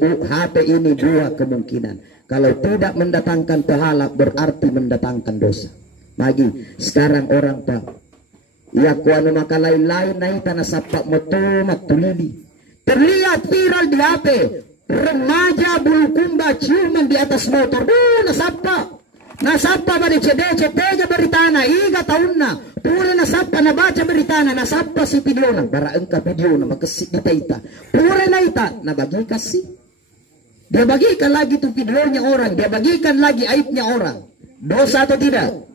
HP ini dua kemungkinan. Kalau tidak mendatangkan pahala berarti mendatangkan dosa. Magi sekarang orang pak ya kuano maka lain-lain naik tanah sapak motomat tulili. Terlihat viral di HP remaja bulukumba ciuman di atas motor. Nasapa ba di cedece tega beritana iga taunna pura nasapa na baca beritana nasapa si video na bara engka video na makasih ditaita pura na ita na bagi kasih dia bagikan lagi tuh videonya orang, dia bagikan lagi aibnya orang. Dosa atau tidak?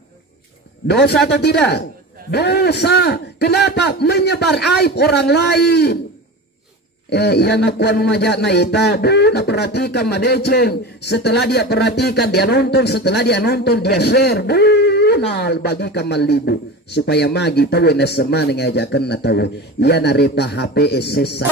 Dosa atau tidak? Dosa. Kenapa menyebar aib orang lain? Yang nakuan majak na ita, na perhatikan madeceng. Setelah dia perhatikan, dia nonton. Setelah dia nonton, dia share. Nal bagikan malibu supaya magi tahu na semana ngajakan na tahu. Ia narepa HP sesa.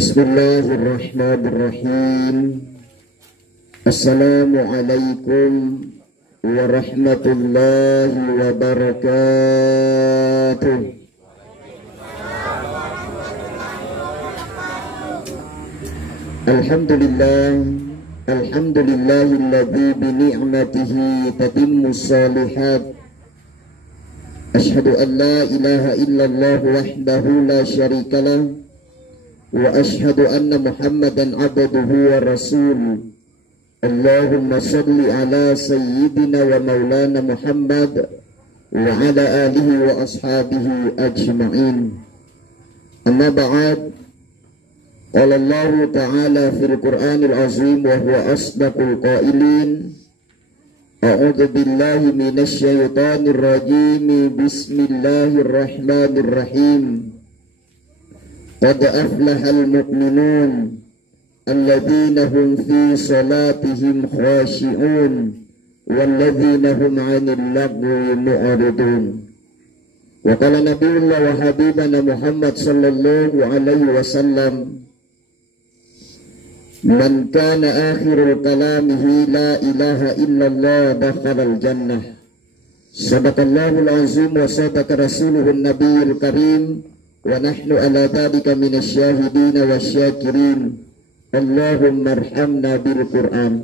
Bismillahirrahmanirrahim. Assalamualaikum warahmatullahi wabarakatuh. Alhamdulillahilladzi bi ni'matihi tatimmu shalihat. Asyhadu an la ilaha illallah wahdahu la syarikalah. Wa ashhadu anna Muhammadan abduhu wa rasuluh. Allahumma salli ala sayyidina wa maulana Muhammad wa ala alihi wa ashabihi ajma'in. Amma ba'd. Qala Allah ta'ala fil Qur'anil azim wa huwa asdaqul qailin. A'udzu billahi minasy syaithanir rajim. Bismillahirrahmanirrahim. Qad aflahal mu'minun alladzina hum fi salatihim khashi'un walladzina hum 'anil lagwi mu'ridun. Wa qala nabiyullah wa habibana Muhammad sallallahu alaihi wasallam, man kana akhirul kalamihi la ilaha illallah dakhala al jannah. Sadaqallahul azim wa sadaqa rasuluhun nabiyul karim. Wa nahnu ala dhalika minasyahidin wasyakirin. Allahumma arhamna bil Qur'an.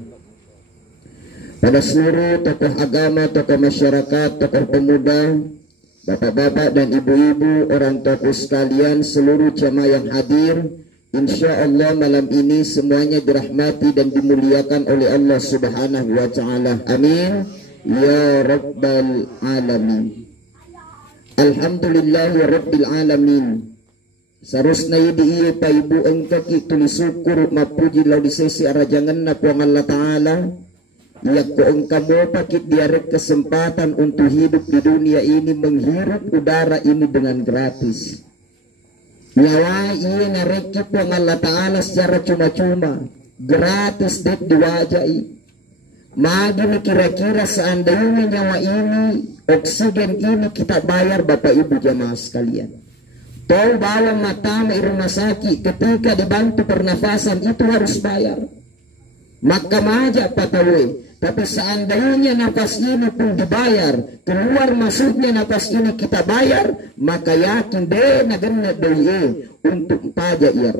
Pada seluruh tokoh agama, tokoh masyarakat, tokoh pemuda, bapak-bapak dan ibu-ibu, orang tokoh sekalian, seluruh jamaah yang hadir, insya Allah malam ini semuanya dirahmati dan dimuliakan oleh Allah Subhanahu wa ta'ala. Amin ya rabbal alamin. Alhamdulillahi rabbil alamin. Sarusna yidi pa ibu engka kitu syukur mapuji lau di sesi arajangan na po Allah Ta'ala. Iyak ko engka mo pakit diarek kesempatan untuk hidup di dunia ini, menghirup udara ini dengan gratis. Nyawa iya ngareki po Allah Ta'ala secara cuma-cuma, gratis dek diwajai. Magi kira-kira seandainya nyawa ini, oksigen ini kita bayar Bapak Ibu jamaah sekalian. Tol bawa mata di rumah sakit ketika dibantu pernafasan itu harus bayar. Maka maja patawe. Tapi seandainya nafas ini pun dibayar, keluar masuknya nafas ini kita bayar, maka yakin deh nagana deh untuk pajak ya.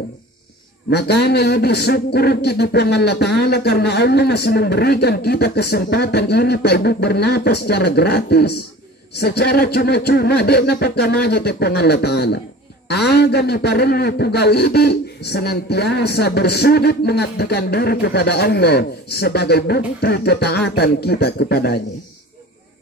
Makanya lebih syukur kita kepada Allah Ta'ala karena Allah masih memberikan kita kesempatan ini Pak Ibu bernapas secara gratis, secara cuma-cuma. Dia dapat kamaja kepada Allah Ta'ala. Agar ni perlu pugau ini senantiasa bersujud mengabdikan diri kepada Allah sebagai bukti ketaatan kita kepadanya.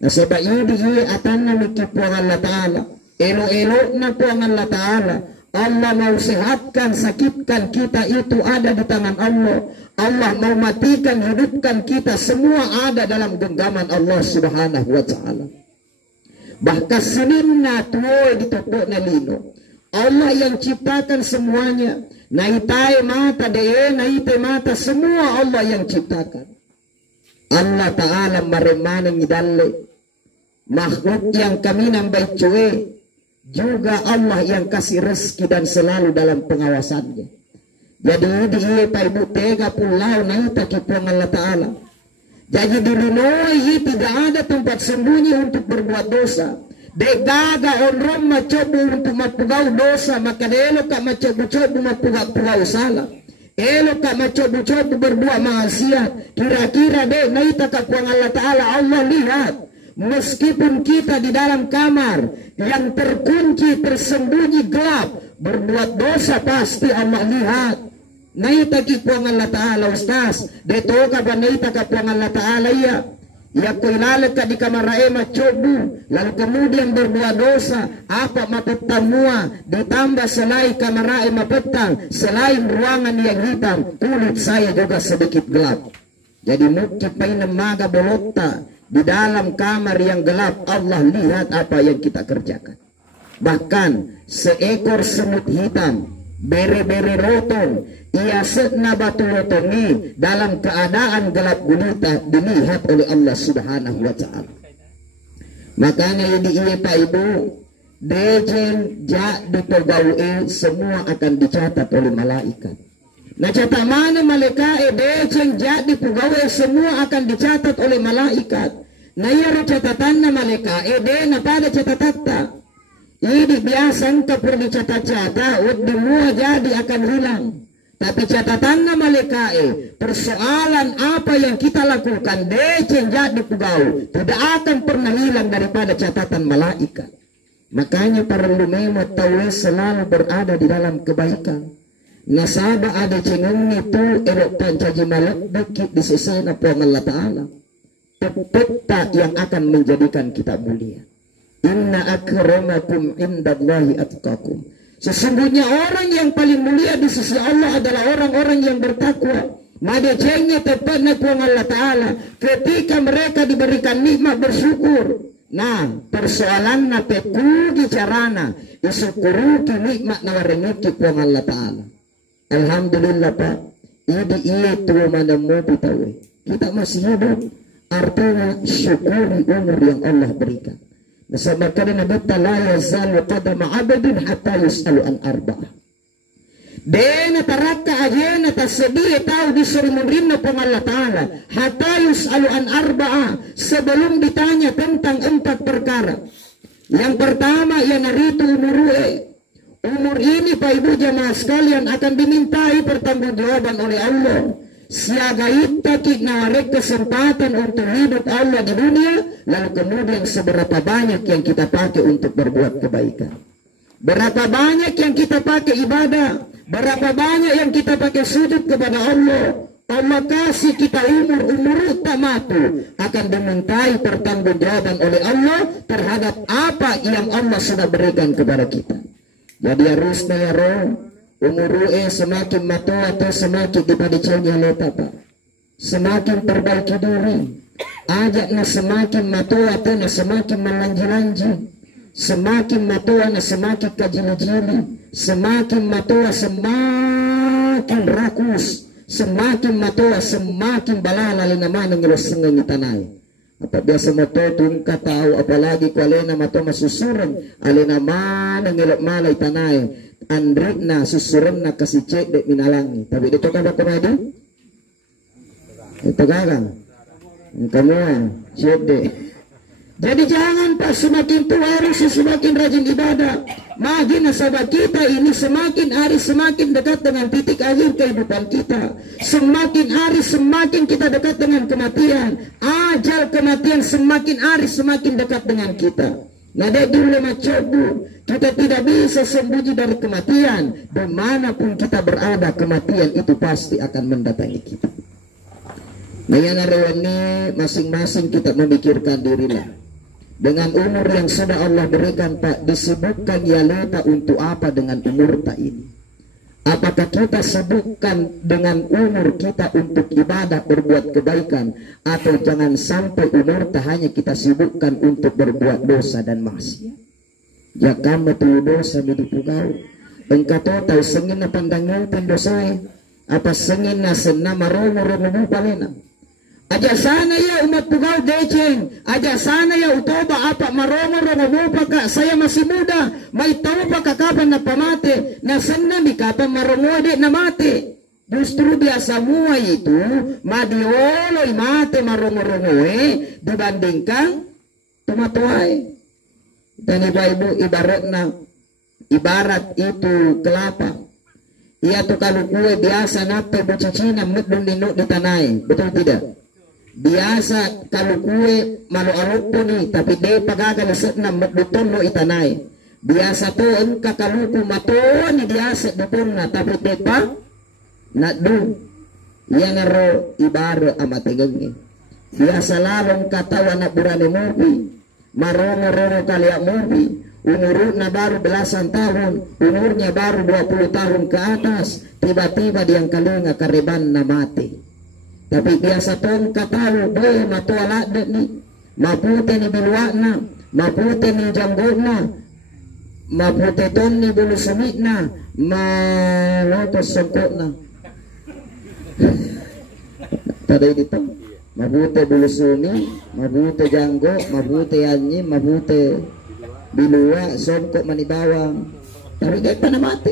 Nah sebab ini atana kepada Allah Ta'ala, elok-elok na kepada Allah Ta'ala. Allah mau sehatkan, sakitkan kita itu ada di tangan Allah. Allah mau matikan, hidupkan kita, semua ada dalam genggaman Allah Subhanahu wa ta'ala. Bahkan seninna tuoy di toko nalino. Allah yang ciptakan semuanya. Naitai mata dee, naitai mata, semua Allah yang ciptakan. Allah Ta'ala maremana ngidale. Makhluk yang kami nambai cuwe. Juga Allah yang kasih rezeki dan selalu dalam pengawasannya. Jadi dia Pak Ibu tega pulau naita kipong Allah Ta'ala. Jadi di Hanoi tidak ada tempat sembunyi untuk berbuat dosa. Degaga onrom macobu untuk mapugau dosa, maka elo ka macobu-cobu mapugau salah. Elo ka macobu-cobu berbuat maksiat. Kira-kira naita kapuang Allah Ta'ala, Allah lihat. Meskipun kita di dalam kamar yang terkunci, tersembunyi, gelap, berbuat dosa, pasti Allah lihat. Naita kipuang Allah Ta'ala, Ustaz. Detoka ba naita kapuang Allah Ta'ala ya? Ya kuilala ka di kamarae macobu, lalu kemudian berbuat dosa, apa mapetamua, ditambah selain kamarae mapetang, selain ruangan yang hitam, kulit saya juga sedikit gelap. Jadi mukipai nemaga bolota, di dalam kamar yang gelap, Allah lihat apa yang kita kerjakan. Bahkan seekor semut hitam, bere-bere rotong, ia setna batu rotongi dalam keadaan gelap gulita dilihat oleh Allah Subhanahu wa Ta'ala. Makanya ini Pak Ibu, dejen ja dipegawai semua akan dicatat oleh malaikat. Nah catat mana malaikat dejen ja dipegawai semua akan dicatat oleh malaikat. Nah ya catatan na malaikat na pada catatan. Ini biasa engkau perlu dicatat-catat, semua jadi akan hilang. Tapi catatan nama malaikat, persoalan apa yang kita lakukan, decen jadi pegawai, tidak akan pernah hilang daripada catatan malaikat. Makanya para ulama tahu selalu berada di dalam kebaikan. Nasaba ada cengung itu elok pancaji malak bukit di sisi Allah Ta'ala. Peta yang akan menjadikan kita mulia. Inna akramakum indallahi atqakum. Sesungguhnya orang yang paling mulia di sisi Allah adalah orang-orang yang bertakwa. Madejengnya tepatnya kuang Allah Ta'ala ketika mereka diberikan nikmat bersyukur. Nah, persoalan na pekugi carana isyukuru ki nikmat na waremeki kuang Allah Ta'ala. Alhamdulillah Pak, ini itu mana mau ditahui. Kita masih hidup, artinya syukuri umur yang Allah berikan. Nasabakari Nabi la yazalu qadama abadin hatta yus'alu an arba'ah. Dena taraka ajena tasbihi tahu disuruh menerima Allah Ta'ala hatta yus'alu an arba'ah, sebelum ditanya tentang 4 perkara. Yang pertama yang naritu umurue. Umur ini Pak Ibu jamaah sekalian akan dimintai pertanggungjawaban oleh Allah. Siaga kita narik kesempatan untuk hidup Allah di dunia, lalu kemudian seberapa banyak yang kita pakai untuk berbuat kebaikan, berapa banyak yang kita pakai ibadah, berapa banyak yang kita pakai sujud kepada Allah. Allah kasih kita umur tamatu, akan dimintai pertanggungjawaban oleh Allah terhadap apa yang Allah sudah berikan kepada kita. Jadi harusnya ya roh umur semakin matua atau semakin dipadicanya leta Pak, semakin perbaiki diri, ajaknya semakin matua atau semakin melanji-lanji, semakin matua semakin kajili-jili, semakin matua semakin rakus, semakin matua semakin balala linaman ng ilusungan ni tanay. Apa biasa matutong katao, apalagi ko alena mato masusuran, alena man ang ilok malay tanay, andrik na susuran na kasi cek dek minalangi. Tapi dito ka ba kumadi? Ito gagang. Kamu cek dek. Jadi jangan Pak semakin tua harus semakin rajin ibadah. Makin nasabah kita ini semakin hari semakin dekat dengan titik akhir kehidupan kita. Semakin hari semakin kita dekat dengan kematian. Ajal kematian semakin hari semakin dekat dengan kita. Nah dari dulu macobu, kita tidak bisa sembunyi dari kematian. Dimanapun kita berada, kematian itu pasti akan mendatangi kita. Nah yang ini masing-masing kita memikirkan dirinya. Dengan umur yang sudah Allah berikan Pak, disebutkan ya leta untuk apa dengan umur tak ini? Apakah kita sebutkan dengan umur kita untuk ibadah berbuat kebaikan, atau jangan sampai umur tak hanya kita sibukkan untuk berbuat dosa dan maksiat? Ya kamu tuh dosa di pugau, engkau tahu sengin na pandangin dosa, apa sengin na senama romo palena. Aja sana ya umat pugau deceng, aja sana ya utoba apa maromo romo ka, saya masih muda, may tahu pa kapan na pamate, na sana mi kapan maromo de na mate. Justru biasa mua itu madioloi mate marongo-rongoe dibandingkan tumatuai. Dan ibu ibarat itu kelapa. Ia tuh kalau kue biasa nape bucicina medun linuk di tanai, betul tidak? Biasa kalau kue malu arupo nih, tapi de pagagan setna medutun no itanai. Biasa tuh engka kalau ku matuan ni biasa dutun tapi tepa nadu yang ngero ibarat amat tegengi. Biasa lalong katawa na burane mubi, marongo-rongo kaliak mubi. Umurnya baru belasan tahun, umurnya baru 20 tahun ke atas, tiba-tiba dia kalinga kareban na mati. Tapi biasa tong katawa boy matuala ni, mapute ni bilwana, mapute ni janggona, mapute ton ni bulu sumitna, malotos songkotna. Tadi dito, mapute bulu sumi, mapute janggo, mapute anyi, mapute bilua songkok manibawang, tapi kayak pana mati.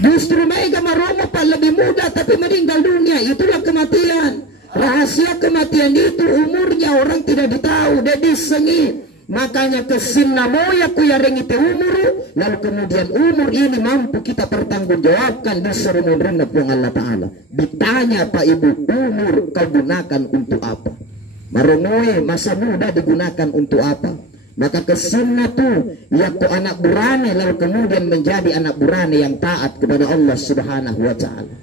Justru mereka maromo pa lebih muda tapi meninggal dunia. Itulah kematian. Rahasia kematian itu umurnya orang tidak ditahu, dia disengi. Makanya kesinna moya kuyareng itu umur, lalu kemudian umur ini mampu kita pertanggungjawabkan di serumun rendah Allah Ta'ala. Ditanya Pak Ibu, umur kau gunakan untuk apa? Maromoe masa muda digunakan untuk apa? Maka kesinna tuh yaktu anak burane lalu kemudian menjadi anak burane yang taat kepada Allah Subhanahu wa Ta'ala.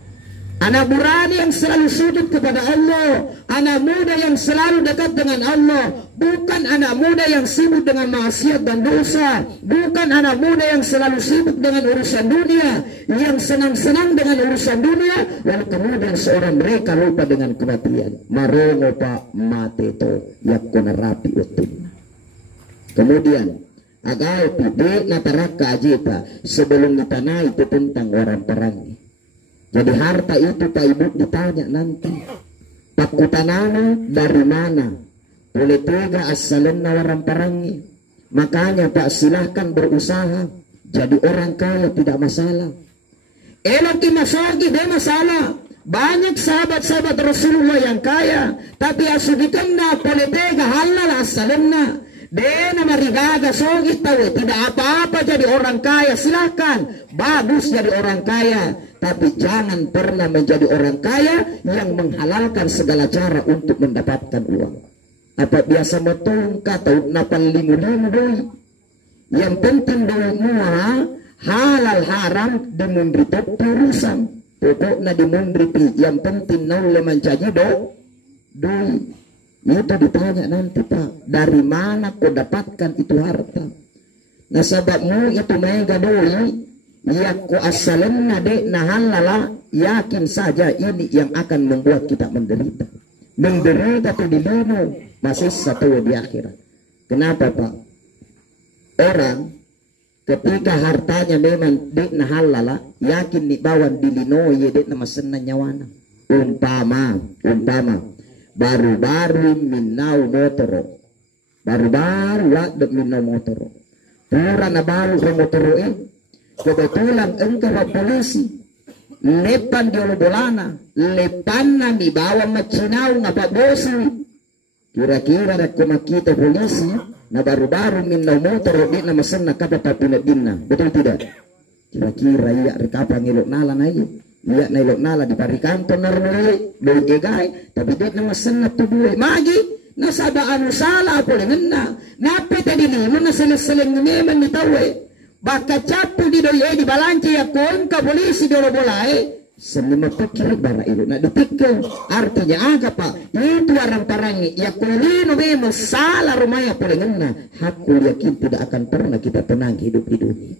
Anak burane yang selalu sujud kepada Allah, anak muda yang selalu dekat dengan Allah, bukan anak muda yang sibuk dengan maksiat dan dosa, bukan anak muda yang selalu sibuk dengan urusan dunia, yang senang-senang dengan urusan dunia, lalu kemudian seorang mereka lupa dengan kematian. Marongo pa mate to yakuna rapi utin. Kemudian agar tidak nataraka ajita sebelum ditanai itu tentang orang perang. Jadi harta itu Pak Ibu ditanya nanti pakutanana dari mana, boleh tega asalin orang perangi. Makanya Pak silahkan berusaha jadi orang kaya tidak masalah. Elok masagi dia masalah. Banyak sahabat-sahabat Rasulullah yang kaya, tapi asudikan na boleh tega halal asalin na. Dena marigaga sogit tahu tidak apa-apa jadi orang kaya, silahkan bagus jadi orang kaya, tapi jangan pernah menjadi orang kaya yang menghalalkan segala cara untuk mendapatkan uang. Apa biasa metong kata napan limu-limu, yang penting doa halal haram dimundri urusan pokoknya dimundri yang penting nol mencaji doi. Itu ditanya nanti Pak, dari mana kau dapatkan itu harta? Nah sebabmu itu mega doi, ya kau asalin nade nahalala, yakin saja ini yang akan membuat kita menderita. Menderita tuh di dunia, masih satu di akhirat. Kenapa Pak? Orang ketika hartanya memang di nahalala, yakin di bawah dilinoye di nama senan nyawana. Umpama. Baru-baru minau motoro, baru-baru wadek minau motoro, pura na baru ke motoro kebetulan engkau polisi, lepan di bolana, lepan na mi bawa macinau ngapa bosi, kira-kira nak kumakita polisi, na baru-baru minau motoro di nama senna kapa papinadina, betul tidak? Kira-kira iya rekapa ngilok nala na iya. Lihat nailok nala di parikanto narmulai doi egai tapi dia nama senat tu dua magi nasabaan salah boleh ngena nape tadi ni mana seleng-seleng nemen ditawe baka capu di doi di balanci ya ka polisi dolo bolai senima pikir bara itu nak dipikir artinya agak Pak itu orang parangi ya kulino memang salah rumahnya boleh ngena hakku yakin tidak akan pernah kita tenang hidup di dunia.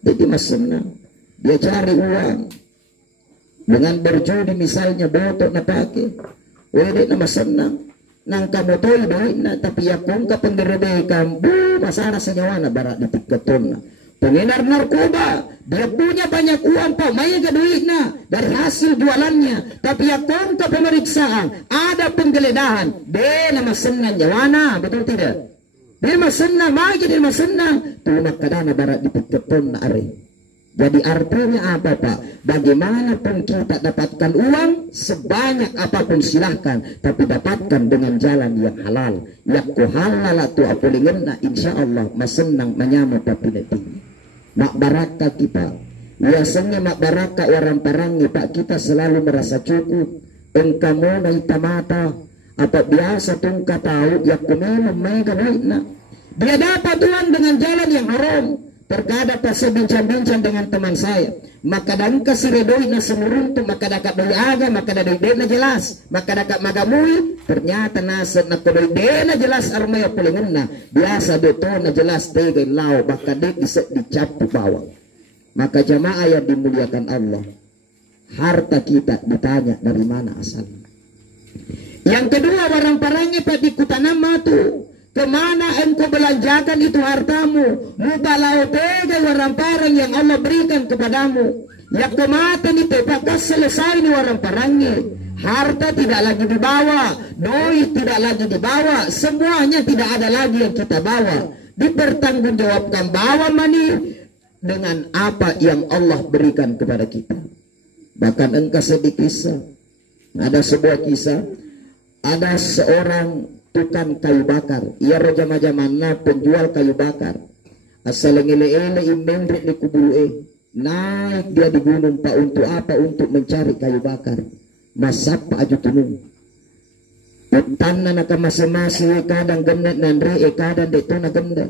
Jadi mas senang dia cari uang dengan berjudi misalnya botok na pakai, wede nama senang, nang kamu toy doy na tapi yakong kapang derebe kambu masara senyawana barat di keton na. Pengedar narkoba, dia punya banyak uang Pak, maya duit na dari hasil jualannya, tapi yakong ka pemeriksaan ada penggeledahan, de nama senang nyawana, betul tidak? Dia mas senang, maya dia mas senang, tumak kadana barat di keton na are. Jadi artinya apa Pak? Bagaimanapun kita dapatkan uang, sebanyak apapun silahkan, tapi dapatkan dengan jalan yang halal. Yakku halal tu apulingenna, insya Allah masenang menyama papilati. Mak baraka kita. Biasanya mak baraka orang parangi Pak, kita selalu merasa cukup. Engkau na itamata. Apa biasa tungka tahu yakku memang mega baikna. Dia dapat uang dengan jalan yang haram. Terkadang pas bincang-bincang dengan teman saya, maka dan kasiredoi na semuruntu, maka dapat doi aga, maka doi na jelas, maka dapat magamui, ternyata nasa na doi na jelas armaya pulingan na, biasa beto na jelas tegay lao, maka bisa dicapu bawang. Maka jamaah yang dimuliakan Allah, harta kita ditanya dari mana asalnya. Yang kedua, barang parangnya Pak di kutanama tuh. Kemana engkau belanjakan itu hartamu? Mubalau tega warang parang yang Allah berikan kepadamu. Yang kematan itu apakah selesai di warang parangnya? Harta tidak lagi dibawa, doi tidak lagi dibawa, semuanya tidak ada lagi yang kita bawa. Dipertanggungjawabkan bawa mani dengan apa yang Allah berikan kepada kita. Bahkan engkau sedih kisah. Ada sebuah kisah, ada seorang tukang kayu bakar. Ia roja majamana penjual kayu bakar. Asal ngele-ele imendrik di kuburu naik dia di gunung Pak untuk apa? Untuk mencari kayu bakar. Masap Pak aju tunung. Tanah naka masing-masing kadang gendet nandri kadang deto na gendet.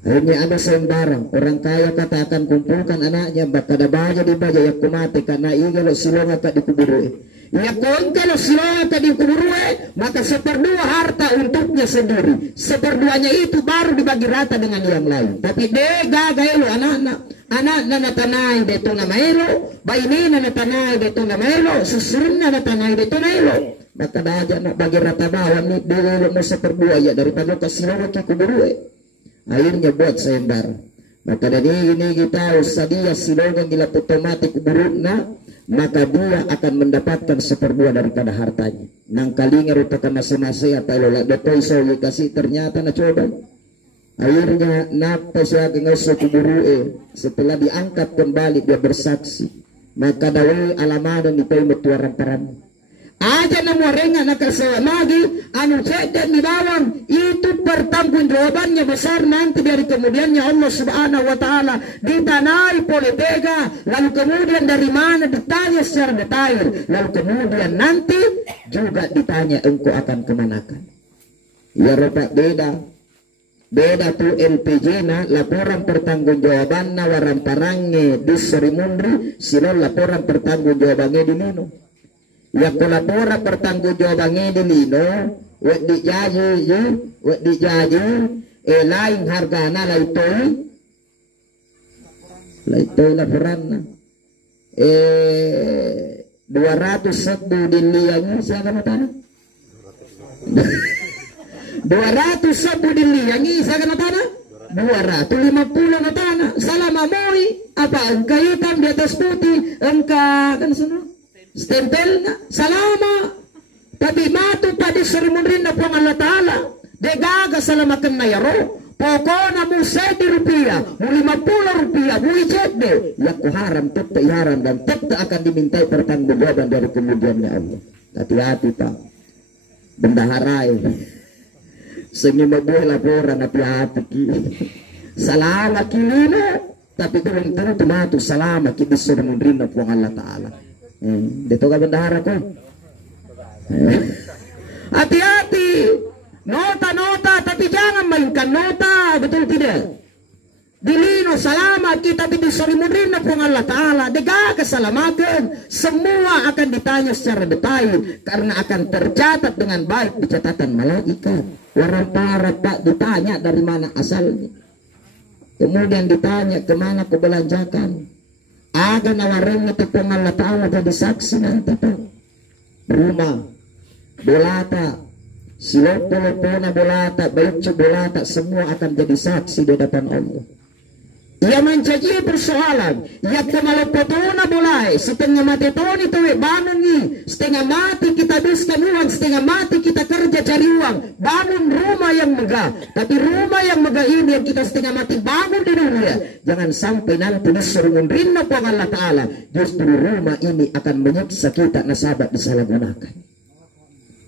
Akhirnya ada sembarang orang kaya katakan kumpulkan anaknya bakada baja di baja yang kumate karena igalo silonga ka di kuburu. Ya kon kalau silonga ka di kuburu maka seperdua harta untuknya sendiri. Seperduanya itu baru dibagi rata dengan yang lain. Tapi gagailo anak-anak natanay deto na maelo, bayi na natanay deto na maelo, susun na natanay deto na maelo. Maka daja na bagi rata bawang ni delo mo seperdua ya daripada ka silonga ka kuburu. Akhirnya buat sayembara. Maka dari ini kita usadia silongan gila otomatik burukna, maka dia akan mendapatkan seperdua daripada hartanya. Nang kalinya rutakan masing-masing atau lola betul so kasih ternyata na coba. Akhirnya napa siya ngasuh kuburu setelah diangkat kembali dia bersaksi. Maka dawi alamadan di pay metuaran paran. Aja na morenga nakasalamagi anu dan di bawang itu pertanggungjawabannya besar nanti dari kemudiannya Allah Subhanahu wa taala ditanai politika, lalu kemudian dari mana ditanya secara detail, lalu kemudian nanti juga ditanya engkau akan kemanakan. Ya rupa beda tuh LPG na laporan pertanggungjawaban na warang parangnya di Serimundri sila laporan pertanggungjawabannya di Lino. Ya kolabora pertanggungjawabannya di Lino, wet dijaji, lain hargana laitoy laporan na, 200 dilianya siapa natana? 200 dilianya siapa natana? 250 natana. Salama moi apa engka hitam di atas putih, engka kan sana. Stempel na salama tapi matu pada serimonin na po Allah Ta'ala degaga salamakan na yaro poko na mo 7 rupiah mo 50 rupiah mo ijede yaku haram tetap haram dan tetap akan dimintai pertanggungjawaban dari kemudiannya Allah. Hati-hati Pak bendaharai seni mabuhay laporan hati-hati salama kilina tapi belum tentu matu salama kini serimonin na po Allah Ta'ala. Dito ka bendahara ko. Hati-hati. Nota-nota tapi jangan mainkan nota, betul tidak? Dilino salamat kita bibisarimurin na pong Allah Ta'ala. Dega kesalamakan. Semua akan ditanya secara detail karena akan tercatat dengan baik di catatan malaikat. Orang para Pak ditanya dari mana asalnya. Kemudian ditanya kemana kau belanjakan. Aga nawarin itu pun Allah Ta'ala jadi saksi nanti Pak. Rumah, bolata, silopolopona bolata, baicu bolata, semua akan jadi saksi di hadapan Allah. ia mencaji persoalan, ia kemalapotona boleh, setengah mati toni tuwe bangun setengah mati kita habiskan uang, setengah mati kita kerja cari uang, bangun rumah yang megah. Tapi rumah yang megah ini yang kita setengah mati bangun di dunia, jangan sampai nanti disuruh rinna po Allah Ta'ala, justru rumah ini akan menyiksa kita nasabat disalahgunakan.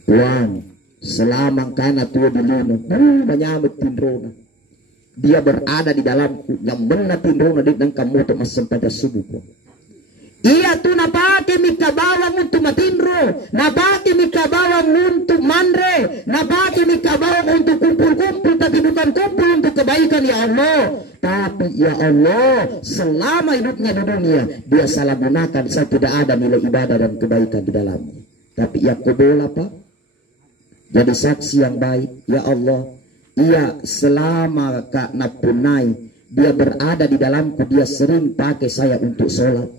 Uang selamang kana tuwa dilino, menyambut tindrona. Dia berada di dalamku yang benar tindrona di dalam kamu untuk masam pada subuhku. Ia tu napake mika bawang untuk matindro, napake mika bawang untuk mandre, napake mika bawang untuk kumpul-kumpul, tapi bukan kumpul untuk kebaikan ya Allah. Tapi ya Allah, selama hidupnya di dunia dia salah gunakan, saya tidak ada nilai ibadah dan kebaikan di dalamnya. Tapi ya kubola Pak, jadi saksi yang baik ya Allah. Ia selama Kak Napunai dia berada di dalamku, dia sering pakai saya untuk sholat,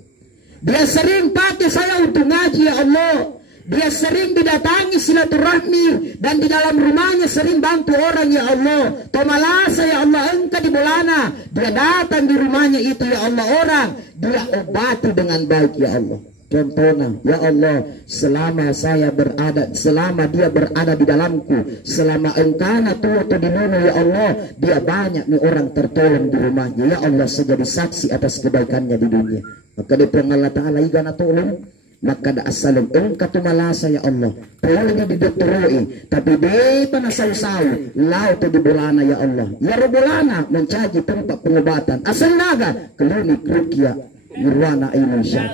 dia sering pakai saya untuk ngaji ya Allah, dia sering didatangi silaturahmi, dan di dalam rumahnya sering bantu orang ya Allah. Tomalasa ya Allah, engkau di Bolana dia datang di rumahnya itu ya Allah, orang dia obati dengan baik ya Allah. Contohnya, ya Allah, selama saya berada, selama dia berada di dalamku, selama engkana tua di dunia ya Allah, dia banyak nih orang tertolong di rumahnya. Ya Allah, saya jadi saksi atas kebaikannya di dunia. Maka di Allah Ta'ala igana tolong, maka da asalum engkau tumalasa ya Allah. Boleh di dokteroi, tapi di panasau-sau, laut di Bolana ya Allah. Ya Bolana mencaji tempat pengobatan. Asal naga, klinik rukia Nirwana Indonesia.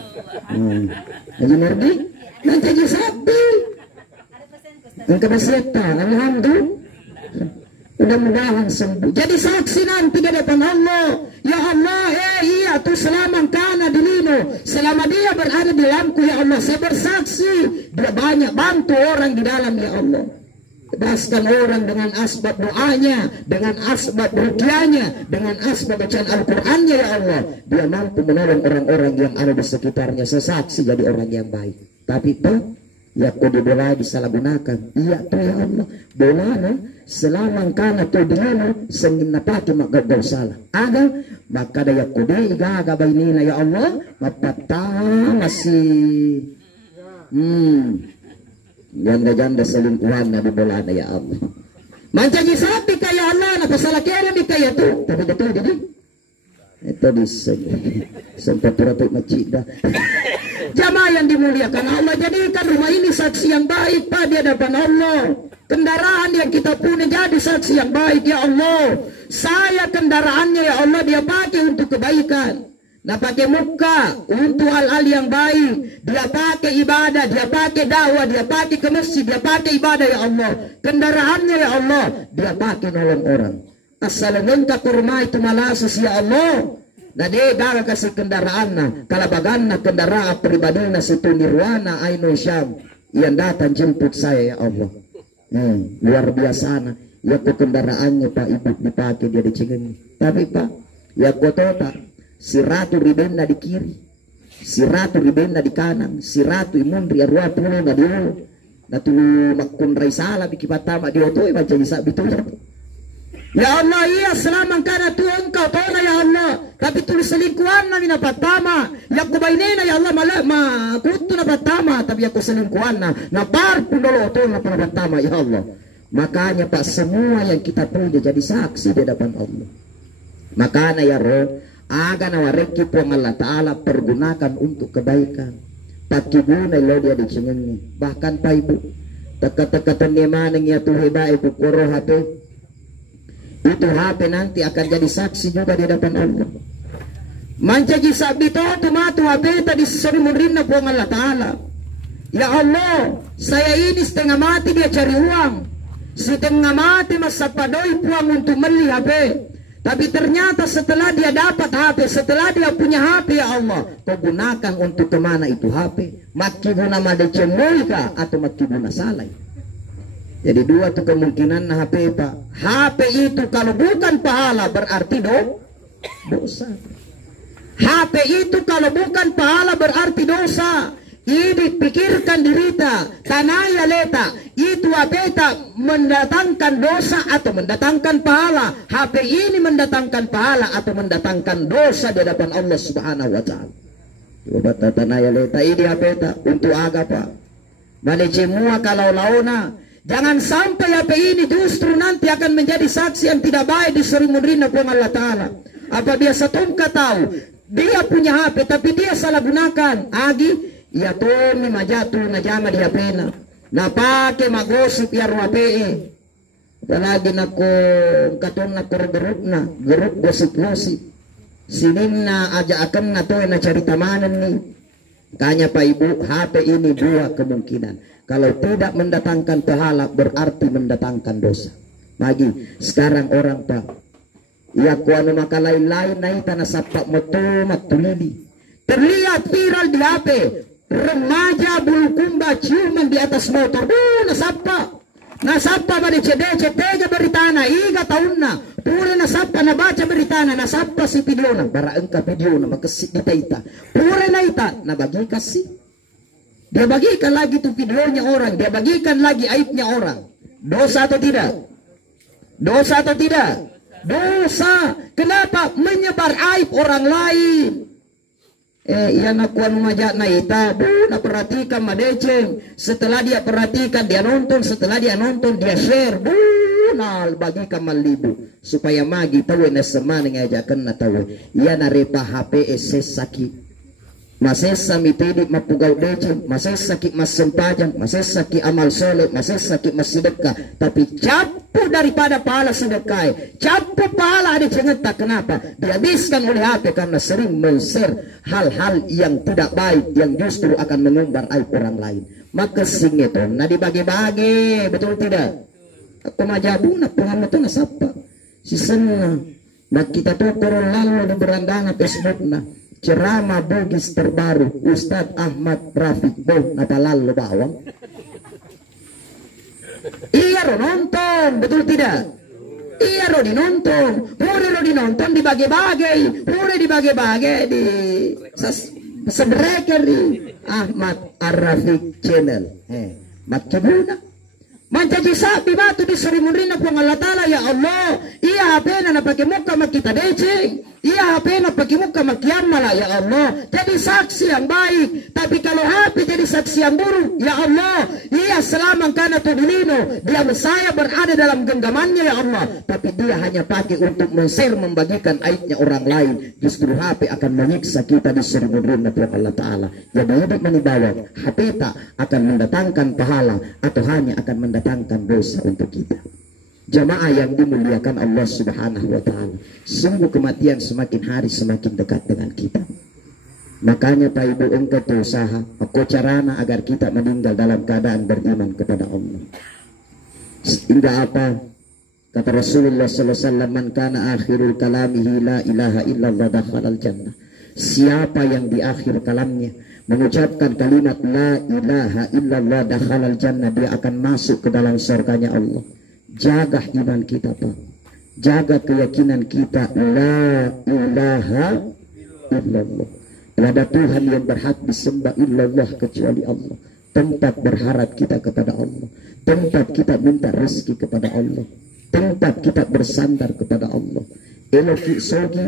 Jadi Nurdi, nanti jadi sapi. Yang kebesetan, alhamdulillah. Mudah-mudahan sembuh. Jadi saksi nanti di depan Allah. Ya Allah, iya tuh selama kana dilino, selama dia berada di dalamku ya Allah, saya bersaksi dia banyak bantu orang di dalam ya Allah. Bebaskan orang dengan asbab doanya, dengan asbab rukyahnya, dengan asbab bacaan Al-Qur'annya ya Allah. Dia mampu menolong orang-orang yang ada di sekitarnya. Sesaksi jadi orang yang baik. Tapi tuh ya kode bola disalahgunakan. Iya tuh ya Allah, bola selamang kana tuh dilano sengin napake magagaw salah. Aga maka daya kode igaga bainina ya Allah, mapatama masih janda-janda selingkuhan na di bola na ya Allah. Mancangi sabi kaya Allah na pasalah kaya di kaya tu. Tapi betul jadi. Itu di sempat terapi macida. Jamaah yang dimuliakan Allah, jadikan rumah ini saksi yang baik Pak di hadapan Allah. Kendaraan yang kita punya jadi saksi yang baik ya Allah. Saya kendaraannya ya Allah dia pakai untuk kebaikan. Nah pakai muka untuk hal-hal yang baik, dia pakai ibadah, dia pakai dakwah, dia pakai ke masjid, dia pakai ibadah ya Allah. Kendaraannya ya Allah, dia pakai nolong orang. Assalamualaikum kurma itu malasus ya Allah. Nah dia dah kasih kendaraan na, kalabagan na kendaraan pribadi na situ Nirwana Ainul Syam yang datang jemput saya ya Allah. Luar biasa na, ya ke kendaraannya Pak Ibu dipakai dia di Cingeng. Tapi Pak, ya kota si Ratu Ribenda di kiri, si Ratu Ribenda di kanan, si Ratu Imundri Arwatu na dia, na tulu makun raisala bikipatama dia tu baca bisa betul. Ya Allah iya selamang kana tu engkau tona ya Allah, tapi tulis selingkuhan na minapatama, ya kubainena ya Allah ma kutu na patama, tapi aku selingkuhan na parpun dolo to na patama ya Allah. Makanya Pak semua yang kita punya jadi saksi di hadapan Allah. Makanya ya roh aga nawareki po ang Allah Ta'ala pergunakan untuk kebaikan. Pakibunay lo dia dicingin. Bahkan pa ibu teka-tekatan ngemanang ya tuhiba ibu kuro HP. Itu HP nanti akan jadi saksi juga di hadapan Allah. Mancaji sabi to tumatu HP tadi sarimurin na po ang Allah Ta'ala. Ya Allah, saya ini setengah mati dia cari uang, setengah mati masapadoy puang untuk beli HP. Tapi ternyata setelah dia dapat HP, setelah dia punya HP ya Allah, kau gunakan untuk kemana itu HP? Makibuna madecemoy ka atau makibuna salay? Jadi dua tuh kemungkinan na HP Pak. HP itu kalau bukan pahala berarti dosa. HP itu kalau bukan pahala berarti dosa. Ini pikirkan dirita, tanaya leta, itu apeta mendatangkan dosa atau mendatangkan pahala. HP ini mendatangkan pahala atau mendatangkan dosa di hadapan Allah Subhanahu wa taala. Coba tanaya leta ini apeta untuk agapa. Mane semua kalau launa, jangan sampai HP ini justru nanti akan menjadi saksi yang tidak baik di serimurina pun Allah taala. Apa biasa tongka tahu, dia punya HP tapi dia salah gunakan. Agi ya tomi majatu na jama di HP na napake magosip ya ruape apalagi nako katon na geruk gosip sinin na aja akan na to na cerita manan ni kanya pa ibu HP ini dua kemungkinan, kalau tidak mendatangkan pahala berarti mendatangkan dosa. Magi sekarang orang pa ya kuano makalain-lain na ita na sapak matulili terlihat viral di HP. Remaja bulukumba ciuman di atas motor. Nasapa ba di cedece tega beritana iga tahun na pure nasapa na baca beritana nasapa si video na bara engka video na makasih di ita pure na ita na bagi kasih dia bagikan lagi tuh videonya orang, dia bagikan lagi aibnya orang. Dosa atau tidak? Dosa atau tidak? Dosa. Kenapa? Menyebar aib orang lain. Ia nakuan majak na ita, na perhatikan madeceng. Setelah dia perhatikan, dia nonton. Setelah dia nonton, dia share. Nal bagi kamal libu supaya magi tahu na semana ngajakan na tahu. Ia na repa HP sakit. Masesa mipidi mapugau deceng, masesa ki masempajang, masesa ki amal soleh, masesa ki masedekah. Tapi capu daripada pahala sedekah, capu pahala ada cengeta. Kenapa? Dihabiskan oleh HP karena sering men-share hal-hal yang tidak baik, yang justru akan mengumbar aib orang lain. Maka sing itu, nah dibagi-bagi, betul tidak? Aku majabu na pengamat na sapa. Si senna, nah kita tuh turun lalu di berandana Facebook na. Ceramah bugis terbaru Ustadz Ahmad Rafiq Boh napalal lo bawang. Iya ro nonton, betul tidak? Iya ro dinonton, pure dinonton dibagi-bagi, pure dibagi-bagi di sebreker di Ahmad Rafiq channel. Makibuna mancaji sabi batu di serimurina pun Allah Ta'ala ya Allah. Iya HP na pakai muka makita deceng. Iya HP na pakai muka makiamala ya Allah. Jadi saksi yang baik. Tapi kalau HP jadi saksi yang buruk ya Allah. Iya selama karena tudulino dia saya berada dalam genggamannya ya Allah. Tapi dia hanya pakai untuk men-share membagikan aibnya orang lain. Justru HP akan menyiksa kita di serimurina pun Allah Ta'ala. Jadi hidup menibawa HP tak akan mendatangkan pahala atau hanya akan mendatangkan dosa untuk kita. Jamaah yang dimuliakan Allah Subhanahu wa taala, sungguh kematian semakin hari semakin dekat dengan kita. Makanya Pak Ibu engkau berusaha apa carana agar kita meninggal dalam keadaan beriman kepada Allah. Sehingga apa? Kata Rasulullah sallallahu alaihi wasallam, "Man kana akhirul kalamihi la ilaha illallah dakhalal jannah." Siapa yang di akhir kalamnya mengucapkan kalimat la ilaha illallah dakhalal jannah, dia akan masuk ke dalam surganya Allah. Jaga iman kita Pak, jaga keyakinan kita la ilaha illallah. Tidak ada Tuhan yang berhak disembah illallah kecuali Allah. Tempat berharap kita kepada Allah, tempat kita minta rezeki kepada Allah, tempat kita bersandar kepada Allah. Eloki sogi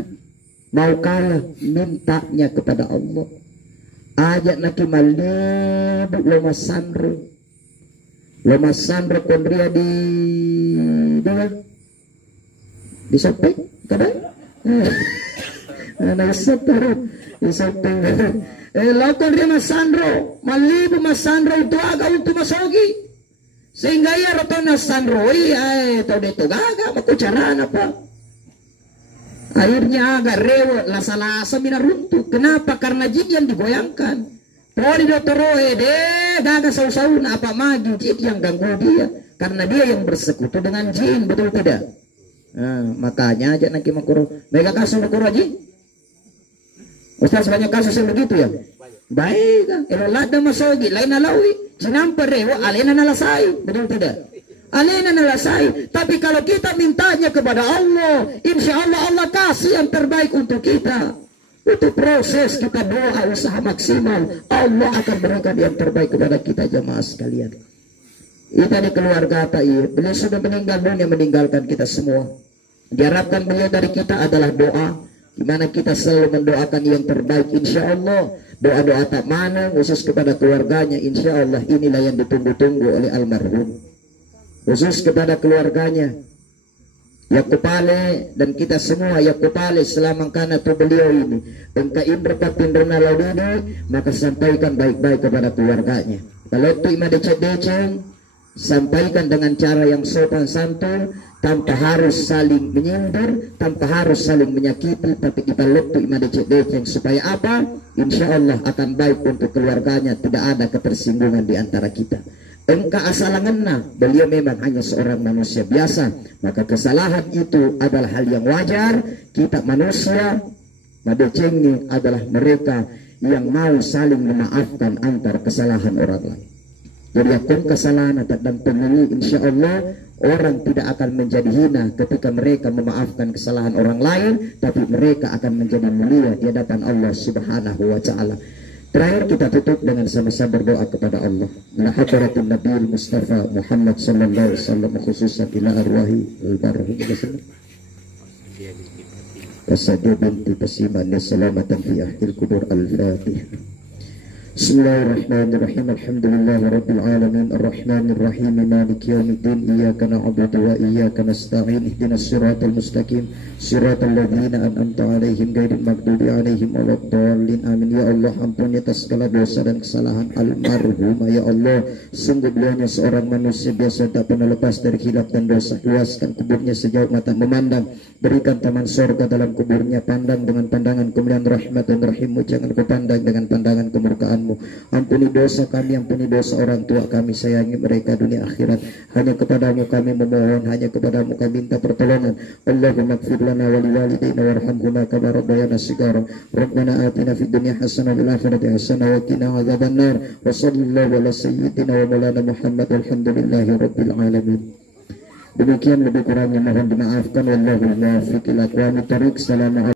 mau kaya mintanya kepada Allah. Ajak naki malibu loma sandro. Loma sandro kondria di sopeng kadang nah sopeng di sopeng lakon dia masandro malibu masandro itu agak untuk masogi sehingga ia rotona sandro iya tau deto gaga makucaran apa akhirnya agak rewel lasa-lasa mina runtuh. Kenapa? Karena jin yang digoyangkan. Poli dotoroe deh gaga sau-sau na apa maju jin yang ganggu dia karena dia yang bersekutu dengan jin, betul tidak? Nah, makanya aja nanti makuro mega kasus makuro jin. Ustaz banyak kasus yang begitu ya. Baik kan? Kalau lada masogi lain alawi sinamper rewa alena nalasai, betul tidak? Alena nalasai. Tapi kalau kita mintanya kepada Allah, insya Allah Allah kasih yang terbaik untuk kita. Itu proses kita doa, usaha maksimal. Allah akan berikan yang terbaik kepada kita jamaah sekalian. Kita di keluarga Taib, beliau sudah meninggal dunia meninggalkan kita semua. Diharapkan beliau dari kita adalah doa, di mana kita selalu mendoakan yang terbaik. Insya Allah doa-doa tak mana khusus kepada keluarganya, insya Allah inilah yang ditunggu-tunggu oleh almarhum. Khusus kepada keluarganya, Yakupale dan kita semua Yakupale selama karena tu beliau ini engka indra papindrona laudini, maka sampaikan baik-baik kepada keluarganya. Kalau tu ima deceng, sampaikan dengan cara yang sopan santun, tanpa harus saling menyindir, tanpa harus saling menyakiti, tapi kita letu ima deceng supaya apa? Insya Allah akan baik untuk keluarganya, tidak ada ketersinggungan di antara kita. Engka asalangenna, beliau memang hanya seorang manusia biasa, maka kesalahan itu adalah hal yang wajar. Kita manusia, madecengi adalah mereka yang mau saling memaafkan antar kesalahan orang lain. Jadi akun kesalahan dan penyanyi, insya Allah orang tidak akan menjadi hina ketika mereka memaafkan kesalahan orang lain, tapi mereka akan menjadi mulia di hadapan Allah Subhanahu wa Ta'ala. Terakhir kita tutup dengan sama-sama berdoa kepada Allah. Ila hadratin Nabi Mustafa Muhammad sallallahu alaihi wasallam, khususan ila arwahi al-barhum Wasadia binti Pasiman salamatan fi akhir kubur al-Fatihah. Bismillahirrahmanirrahim. Alhamdulillahirabbil alamin arrahmanir rahim maliki yaumiddin iyyaka na'budu wa iyyaka nasta'in ihdinas siratal mustaqim siratal ladzina an'amta 'alaihim ghairil maghdubi 'alaihim waladdallin. Amin. Ya Allah, ampuni atas segala dosa dan kesalahan almarhum. Ya Allah, sungguh beliaunya seorang manusia biasa, tak pernah lepas dari khilaf dan dosa. Luaskan kuburnya sejauh mata memandang, berikan taman surga dalam kuburnya. Pandang dengan pandangan kemuliaan rahmat dan rahimmu, jangan kau pandang dengan pandangan kemurkaan. Ampuni dosa kami, ampuni dosa orang tua kami, sayangi mereka dunia akhirat. Hanya kepadamu kami memohon, hanya kepadamu kami minta pertolongan. Allahumma ighfir lana wa liwalidayna warhamhuma kama rabbayana shighara. Rabbana atina fid dunya hasanah wa fil akhirati hasanah wa qina adzabannar. Wa sallallahu ala sayyidina wa maulana Muhammad walhamdulillahi rabbil alamin. Demikian lebih kurangnya mohon dimaafkan. Wallahu muwaffiq ila aqwamit thoriq. Assalamualaikum.